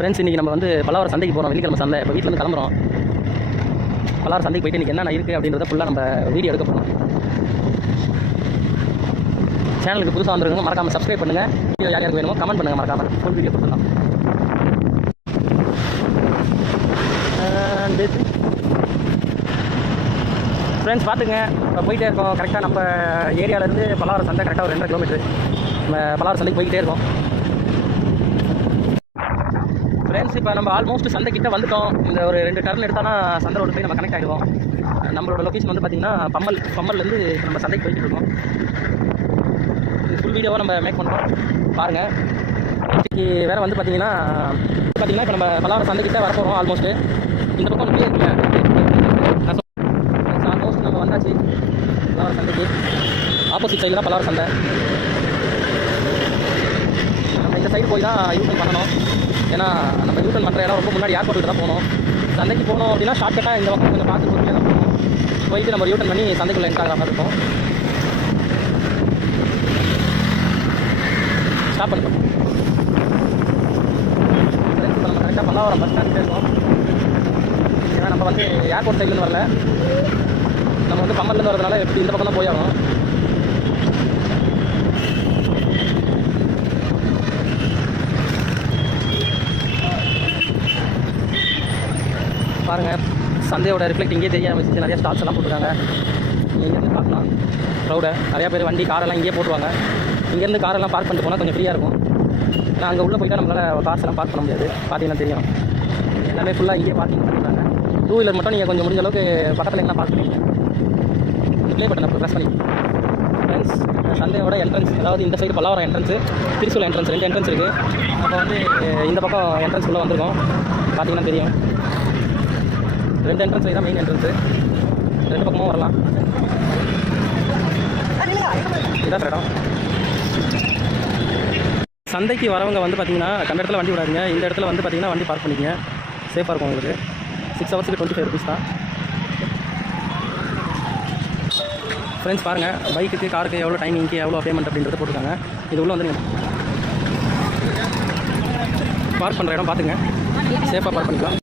Friends, இன்றைக்கி நம்ம வந்து பல்லாவரம் சந்தைக்கு போகிறோம். வெள்ளிக்கிழமை சந்தை. இப்போ வீட்டிலேருந்து கிளம்புறோம். பல்லாவரம் சந்தைக்கு போயிட்டு இன்றைக்கி என்னென்ன இருக்குது அப்படின்றத ஃபுல்லாக நம்ம வீடியோ எடுக்க போகிறோம். சேனலுக்கு புதுசாக வந்துருங்க, மறக்காமல் சப்ஸ்கிரைப் பண்ணுங்கள். வீடியோ யார் யாருக்கு வேணுமோ கமெண்ட் பண்ணுங்கள், மறக்காமல் ஃபுல் வீடியோ கொடுத்துடலாம். ஃப்ரெண்ட்ஸ் பார்த்துங்க, இப்போ போயிட்டே இருக்கோம். கரெக்டாக நம்ம ஏரியாவிலேருந்து பல்லாவரம் சந்தை கரெக்டாக ஒரு 2 கிலோமீட்டர். நம்ம பல்லாவரம் சந்தைக்கு போய்கிட்டே இருக்கோம். ஃப்ரெண்ட்ஸ், இப்போ நம்ம ஆல்மோஸ்ட் சந்தைக்கிட்ட வந்துட்டோம். இந்த ஒரு 2 டர்ன் எடுத்தால் தான் சந்தை ரோடு போய் நம்ம கனெக்ட் ஆகிடுவோம். நம்மளோட லொக்கேஷன் வந்து பார்த்திங்கன்னா பம்மல்லேருந்து நம்ம சந்தைக்கு போய்கிட்டு இருக்கோம். ஃபுல் வீடியோவாக நம்ம மேக் பண்ணுறோம், பாருங்கள். இன்றைக்கி வேறு வந்து பார்த்திங்கன்னா இப்போ நம்ம பல்லாவரம் சந்தைக்கிட்ட வர போகிறோம். ஆல்மோஸ்ட்டு இந்த பக்கம் இப்படியே இருக்குங்க. ஆல்மோஸ்ட் நம்ம வந்தாச்சு பல்லாவரம் சந்தைக்கு. ஆப்போசிட் சைடில் தான் பல்லாவரம் சந்தை. நம்ம இந்த சைடு போய் தான் யூட்டர்ன் பண்ணணும். ஏன்னா நம்ம யூட்டர்ன் பண்ணுற இடம் ரொம்ப முன்னாடி ஏர்போர்ட்டுக்கு தான் போகணும். சந்தைக்கு போகணும் அப்படின்னா ஷார்ட்கட்டாக இந்த பக்கம் கொஞ்சம் பார்த்து போட்டு தான் போகணும். போயிட்டு நம்ம யூட்டர்ன் பண்ணி சந்தைக்குள்ளே என்ட்ரு ஆகிற மாதிரி இருக்கும். ஸ்டாப் பண்ணிட்டோம். இப்போ நம்ம கரெக்டாக பல்லாவரம் பஸ் ஸ்டாண்ட் இருக்கோம். ஏன்னா நம்ம வந்து ஏர்போர்ட் சைட்லேருந்து வரல, நம்ம வந்து பம்மல்லேருந்து வரதுனால எப்படி இந்த பக்கம் தான் போயாகணும். பாருங்கள், சந்தையோட ரிஃப்ளெக்ட் இங்கே தெரிய ஆரம்பிச்சு. நிறைய ஸ்டால்ஸ் எல்லாம் போட்டுருக்காங்க. இங்கேருந்து பார்க்கலாம் க்ரௌடை. நிறையா பேர் வண்டி காரெல்லாம் இங்கேயே போட்டுருவாங்க. இங்கேருந்து காரெல்லாம் பார்க் பண்ணிட்டு போனால் கொஞ்சம் ஃப்ரீயாக இருக்கும். நான் அங்கே உள்ளே போய்ட்டால் நம்மளால் கார்ஸ் எல்லாம் பார்க் பண்ண முடியாது. பார்த்தீங்கன்னா தெரியும், எல்லாமே ஃபுல்லாக இங்கேயே பார்க்கிங் பண்ணிடுறாங்க. 2 வீலர் மட்டும் நீங்கள் கொஞ்சம் முடிஞ்ச அளவுக்கு பக்கத்தில் எல்லாம் பார்க் பண்ணிக்கலாம். ப்ளே பட்டனை ப்ரெஸ் பண்ணி. ஃப்ரெண்ட்ஸ், சந்தையோட என்ட்ரன்ஸ், அதாவது இந்த side Pallavaram entrance, Thrissur entrance, 2 entrance இருக்குது. அப்போ வந்து இந்த பக்கம் என்ட்ரன்ஸ் உள்ளே வந்திருக்கோம். பார்த்தீங்கன்னா தெரியும், 2 என்ட்ரன்ஸ் தான் மெயின் என்ட்ரன்ஸு. 2 பக்கமும் வரலாம். இதான் இடம். சந்தைக்கு வரவங்க வந்து பார்த்திங்கன்னா கண்ட இடத்துல வண்டி விடாதீங்க. இந்த இடத்துல வந்து பார்த்திங்கன்னா வண்டி பார்க் பண்ணிக்கங்க, சேஃபாக இருக்கும் உங்களுக்கு. 6 ஹவர்ஸுக்கு 25 rupees தான். ஃப்ரெண்ட்ஸ் பாருங்கள், பைக்குக்கு காருக்கு எவ்வளோ டைமிங்க்கு எவ்வளோ பேமெண்ட் அப்படின்றத போட்டுருக்காங்க. இது உள்ளே வந்து நீங்கள் பார்க் பண்ணுற இடம் பார்த்துங்க, சேஃபாக பார்க் பண்ணிக்கலாம்.